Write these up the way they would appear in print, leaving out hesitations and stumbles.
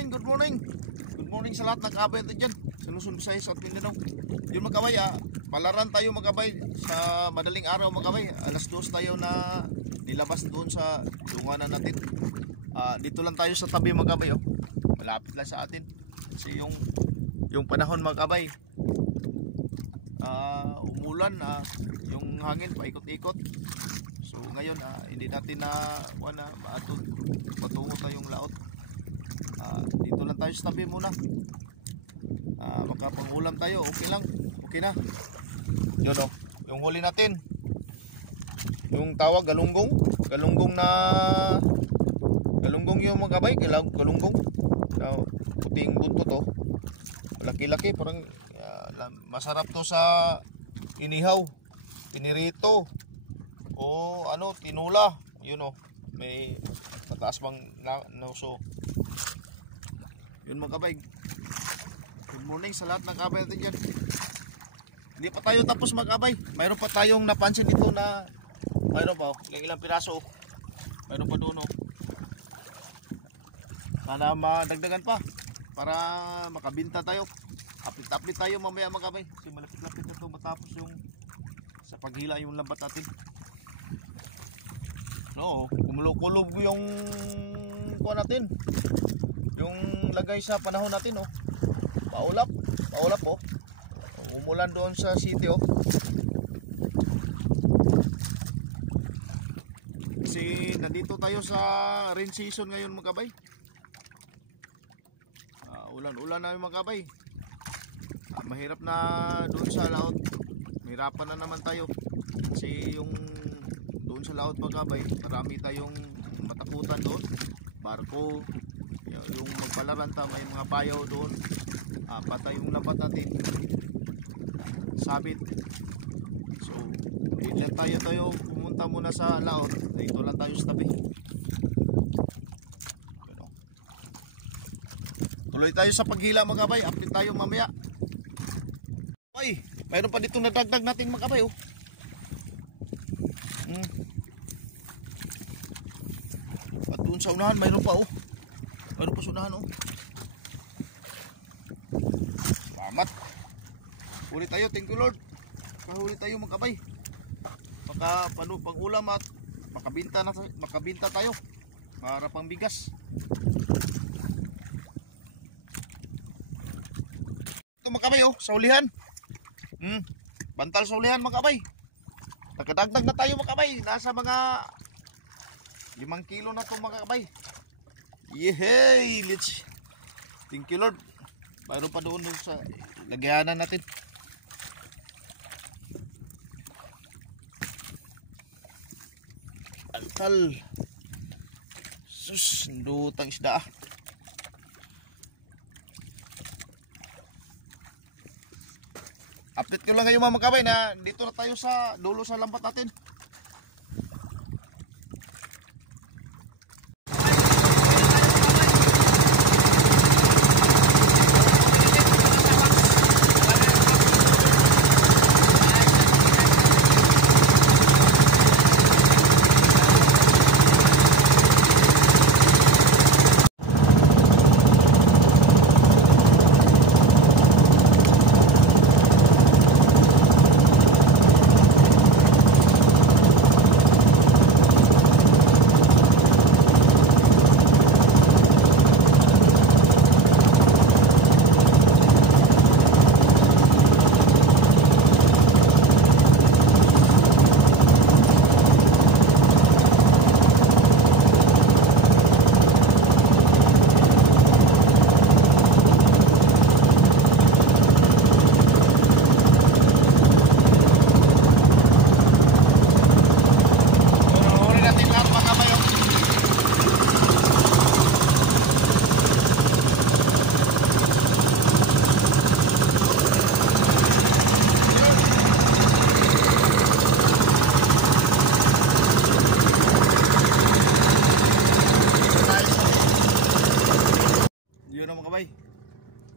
morning, good morning. Good morning sa lahat ng kabay natin dyan sa Luzon, Visayas at Mindanao. Yun mga kabay, palaran tayo mga kabay sa madaling araw mga kabay. Alas 2 tayo na nilabas doon sa lunganan natin. Dito lang tayo sa tabi mga kabay, malapit lang sa atin. Kasi yung panahon mga kabay, umulan, yung hangin paikot-ikot. So ngayon hindi natin na patungo tayong laot. Dito lang tayo sa tabi muna. Makapangulam tayo, okay lang, okay na. Yun yung huli natin, yung tawag galunggong yung mga kabay, galunggong so, puting buntot laki-laki, parang masarap to sa inihaw, pinirito o tinula. Yun may mataas bang nauso. Yun mga kabay, good morning sa lahat ng kabay natin dyan. Hindi pa tayo tapos mga kabay, mayroon pa tayong napansin dito na mayroon pa ilang piraso, mayroon pa doon sana madagdagan pa para makabinta tayo. Update tayo mamaya mga kabay, kasi malapit-lapit na ito matapos yung sa paghila yung lambat natin. Kumulo-kulob yung kuha natin, yung lagay sa panahon natin paulap umulan doon sa city kasi nandito tayo sa rain season ngayon mga kabay. Ulan na mga kabay. Mahirap na doon sa laot, mahirapan na naman tayo kasi yung doon sa laot mga kabay, marami tayong matakutan doon, barko, yung magpalaranta, may mga bayaw doon, patay yung lambat natin, sabit. So hindi tayo pumunta muna sa laot, dito lang tayo sa tabi. Tuloy tayo sa paghila mga kabay, update tayo mamaya. Ay, mayroon pa dito nadagdag natin mga kabay At doon sa unahan mayroon pa mayroon pa sa unahan Salamat. Huli tayo, thank you Lord. Kahuli tayo mga kabay. Pang ulam at makabinta tayo para pang bigas. Ito mga kabay sa ulihan. Bantal sa ulihan mga kabay. Nagkadagdag na tayo mga kabay. Nasa mga 5 kilo na ito mga kabay. Yehey! Thank you Lord. Mayroon pa doon sa lagyanan natin. Bantal. Sus, ndutang isda Update ko lang kayo mga kabay na dito na tayo sa dulo sa lambat natin.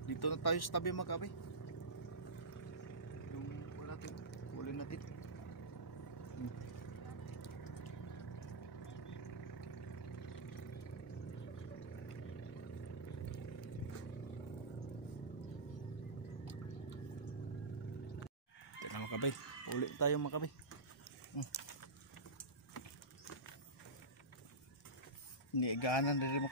Dito na tayo sa tabi mga kabay. Yung huli natin. Makabay. Uli tayo makabay. Hindi, ganan na rin